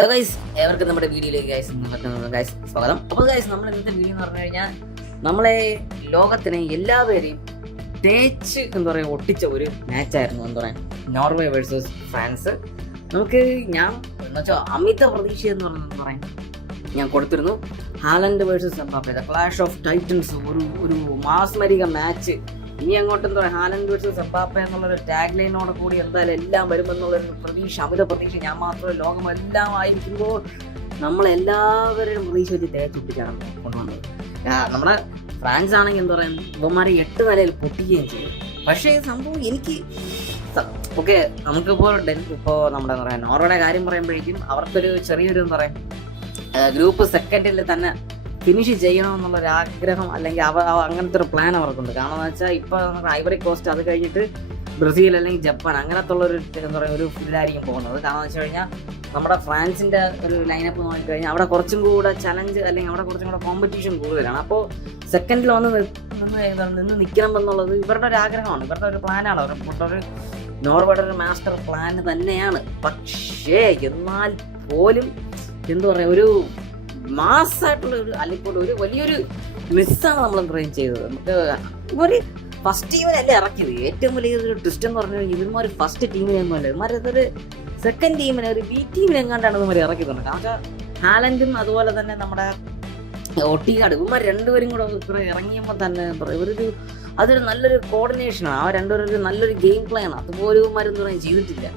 Hello guys, ഏവർക്കും നമ്മുടെ വീഡിയോയിലേക്ക് സ്വാഗതം. അപ്പോൾ ഗൈസ്, നമ്മൾ ഇന്നത്തെ വീഡിയോ എന്ന് പറഞ്ഞു കഴിഞ്ഞാൽ നമ്മളെ ലോകത്തിനെ എല്ലാവരെയും തേച്ച് ഒട്ടിച്ച ഒരു മാച്ചായിരുന്നു നോർവേ വേഴ്സസ് ഫ്രാൻസ്. നമുക്ക് ഞാൻ എന്നുവെച്ചാൽ അമിത പ്രതീക്ഷ എന്ന് പറയാൻ ഞാൻ കൊടുത്തിരുന്നു. Haaland versus Mbappe, the clash of Titans, ഒരു മാസ്മരിക മാച്ച്. ഇനി അങ്ങോട്ട് ഹാലൻഡ് വേഴ്സസ് എംബാപ്പെ എന്നുള്ളൊരു ടാഗ് ലൈനോടെ കൂടി എന്തായാലും എല്ലാം വരുമെന്നുള്ളൊരു പ്രതീക്ഷ, അമിത പ്രതീക്ഷ. ഞാൻ മാത്രമല്ല, ലോകമെല്ലാം ആയിരിക്കുമ്പോൾ നമ്മളെല്ലാവരുടെയും പ്രതീക്ഷ വെച്ച് തേച്ചൊട്ടിച്ചാണ് കൊണ്ടുവന്നത്. നമ്മുടെ ഫ്രാൻസ് ആണെങ്കിൽ ഇവന്മാരെ 8 നിലയിൽ പൊട്ടിക്കുകയും ചെയ്യും. പക്ഷേ സംഭവം എനിക്ക് ഓക്കെ, നമുക്കിപ്പോൾ നമ്മുടെ നോർവേയുടെ കാര്യം പറയുമ്പോഴേക്കും അവർക്കൊരു ചെറിയൊരു ഗ്രൂപ്പ് സെക്കൻഡിൽ തന്നെ ഫിനിഷ് ചെയ്യണമെന്നുള്ളൊരു ആഗ്രഹം, അല്ലെങ്കിൽ അങ്ങനത്തെ ഒരു പ്ലാൻ അവർക്കുണ്ട്. കാരണം എന്ന് വെച്ചാൽ ഇപ്പോൾ ഐവറി കോസ്റ്റ്, അത് കഴിഞ്ഞിട്ട് ബ്രസീൽ അല്ലെങ്കിൽ ജപ്പാൻ, അങ്ങനത്തെ ഉള്ളൊരു ഒരു ഫീൽഡായിരിക്കും പോകുന്നത്. കാരണം എന്ന് വെച്ച് കഴിഞ്ഞാൽ നമ്മുടെ ഫ്രാൻസിൻ്റെ ഒരു ലൈനപ്പ് നോക്കിക്കഴിഞ്ഞാൽ അവിടെ കുറച്ചും കൂടെ ചലഞ്ച്, അല്ലെങ്കിൽ അവിടെ കുറച്ചും കൂടെ കോമ്പറ്റീഷൻ കൂടുതലാണ്. അപ്പോൾ സെക്കൻഡിൽ നിന്ന് നിൽക്കണം എന്നുള്ളത് ഇവരുടെ ഒരു ആഗ്രഹമാണ്, ഇവരുടെ ഒരു പ്ലാനാണ്, ഒരു നോർവേയുടെ ഒരു മാസ്റ്റർ പ്ലാൻ തന്നെയാണ്. പക്ഷേ എന്നാൽ പോലും ഒരു മാസ്സായിട്ടുള്ള അല്ലെങ്കിൽ ഒരു വലിയൊരു മിസ്സാണ് നമ്മൾ ട്രെയിൻ ചെയ്തത്. നമുക്ക് ഒരു ഫസ്റ്റ് ടീമിനല്ലേ ഇറക്കിയത്. ഏറ്റവും വലിയൊരു ട്വിസ്റ്റ് എന്ന് പറഞ്ഞു കഴിഞ്ഞാൽ ഇവന്മാർ ഫസ്റ്റ് ടീമിനൊന്നും അല്ല, ഇവന്മാരതൊരു സെക്കൻഡ് ടീമിനെ, ഒരു ബി ടീമിനെ എങ്ങാണ്ടാണ് ഇവന്മാർ ഇറക്കിയിട്ടുണ്ട്. കാരണം ഹാലൻഡും അതുപോലെ തന്നെ നമ്മുടെ ഒട്ടികാട്, ഇവന്മാർ രണ്ടുപേരും കൂടെ ഇറങ്ങിയപ്പോൾ തന്നെ അതൊരു നല്ലൊരു കോർഡിനേഷനാണ്. ആ രണ്ടുപേരും നല്ലൊരു ഗെയിം പ്ലാൻ ആണ്. അതുപോലെ ഇവന്മാരെന്ന് ചെയ്തിട്ടില്ല.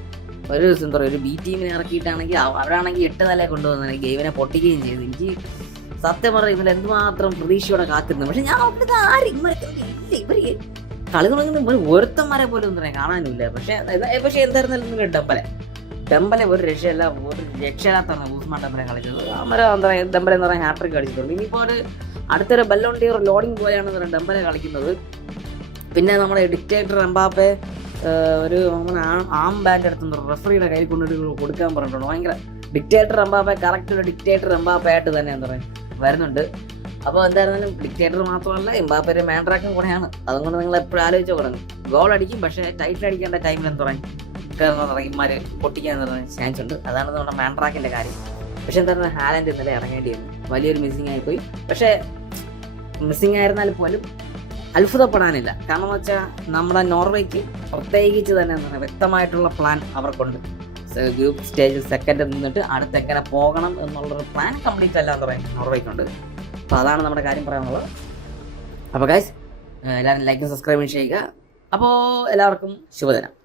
ഒരു ബി ടീമിനെ ഇറക്കിയിട്ടാണെങ്കിൽ അവരാണെങ്കിൽ 8 നില കൊണ്ടുവന്ന ഗെയിമിനെ പൊട്ടിക്കുകയും ചെയ്തു. എനിക്ക് സത്യം പറഞ്ഞാൽ ഇവർ എന്തുമാത്രം പ്രതീക്ഷയോടെ കാത്തിരുന്നു. പക്ഷെ ഞാൻ നോക്കിയിട്ട് ഇവർ കളി തുടങ്ങുന്ന ഇവർ ഒരുത്തന്മാരെ പോലും കാണാനില്ല. പക്ഷെ എന്തായിരുന്നാലും ഡെമ്പലെ ഒരു രക്ഷയില്ലാത്താണ് ഊസ്മാൻ ഡെമ്പലെ കളിച്ചത്. ഡെമ്പലെ എന്ന് പറയാൻ ഹാട്രിക് കളിച്ചിട്ടുണ്ട്. ഇനിയിപ്പോൾ അടുത്തൊരു ബെല്ലോൺ ഡിയർ ലോഡിങ് പോലെയാണ് ഡെമ്പലെ കളിക്കുന്നത്. പിന്നെ നമ്മുടെ ഡിക്റ്റേറ്റർ എംബാപ്പെ ഒരു ആം ബാൻഡ് എടുത്തുണ്ട്, റെഫറിയുടെ കയ്യിൽ കൊണ്ടിട്ട് കൊടുക്കാൻ പറഞ്ഞിട്ടുണ്ട്. ഭയങ്കര ഡിക്റ്റേറ്റർ എംബാപ്പെ, കറക്റ്റ് ഒരു ഡിക്റ്റേറ്റർ എംബാപ്പെ ആയിട്ട് തന്നെ വരുന്നുണ്ട്. അപ്പോൾ എന്തായിരുന്നാലും ഡിക്റ്റേറ്റർ മാത്രമല്ല, എംബാപ്പെ ഒരു മാൻട്രാക്കും കൂടെയാണ്. അതുകൊണ്ട് നിങ്ങൾ എപ്പോഴും ആലോചിച്ച് തുടങ്ങും, ഗോൾ അടിക്കും, പക്ഷേ ടൈറ്റിൽ അടിക്കേണ്ട ടൈമിൽ ഇമാര് പൊട്ടിക്കാൻ ചാൻസ് ഉണ്ട്. അതാണ് നമ്മുടെ മാൻട്രാക്കിന്റെ കാര്യം. പക്ഷെ എന്തായിരുന്നു ഹാലൻഡ് ഇന്നലെ ഇറങ്ങേണ്ടി വന്നു, വലിയൊരു മിസ്സിംഗ് ആയിപ്പോയി. പക്ഷേ മിസ്സിംഗ് ആയിരുന്നാൽ പോലും അത്ഭുതപ്പെടാനില്ല. കാരണം എന്ന് വെച്ചാൽ നമ്മുടെ നോർവേക്ക് പ്രത്യേകിച്ച് തന്നെ വ്യക്തമായിട്ടുള്ള പ്ലാൻ അവർക്കുണ്ട്. ഗ്രൂപ്പ് സ്റ്റേജിൽ സെക്കൻഡ് നിന്നിട്ട് അടുത്ത് എങ്ങനെ പോകണം എന്നുള്ളൊരു പ്ലാൻ കംപ്ലീറ്റ് അല്ല നോർവേക്കുണ്ട്. അപ്പോൾ അതാണ് നമ്മുടെ കാര്യം പറയാനുള്ളത്. അപ്പോൾ ഗൈസ്, എല്ലാവരും ലൈക്കും സബ്സ്ക്രൈബും ചെയ്യുക. അപ്പോൾ എല്ലാവർക്കും ശുഭദിനം.